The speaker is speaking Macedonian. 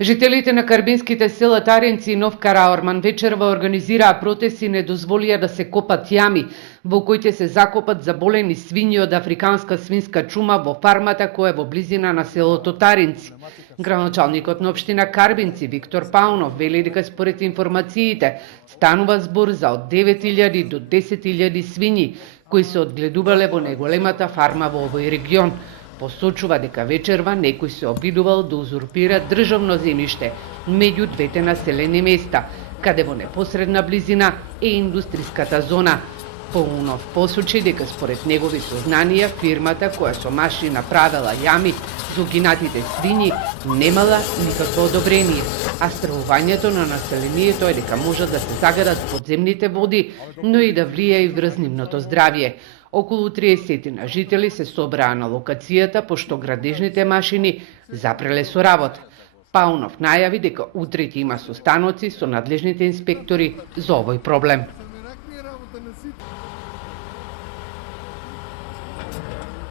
Жителите на карбинските села Таренци и Нов Караорман вечерва организираа протест и не дозволија да се копат јами во кои ќе се закопат заболени свињи од африканска свинска чума во фармата која е во близина на селото Таренци. Градоначалникот на општина Карбинци Виктор Паунов вели дека според информациите станува збор за од 9.000 до 10.000 свињи кои се одгледувале во најголемата фарма во овој регион. Посочува дека вечерва некој се обидувал да узурпира државно земјиште меѓу двете населени места, каде во непосредна близина е индустриската зона. Паунов посочи дека според негови сознанија фирмата која со машина правела јами за угинатите свињи немала никакво одобрение, а стравувањето на населението е дека можат да се загадат подземните води, но и да влие и врз нивното здравје. Околу 30 на жители се собраа на локацијата пошто градежните машини запреле со работа. Паунов најави дека утре ќе има состаноци со надлежните инспектори за овој проблем.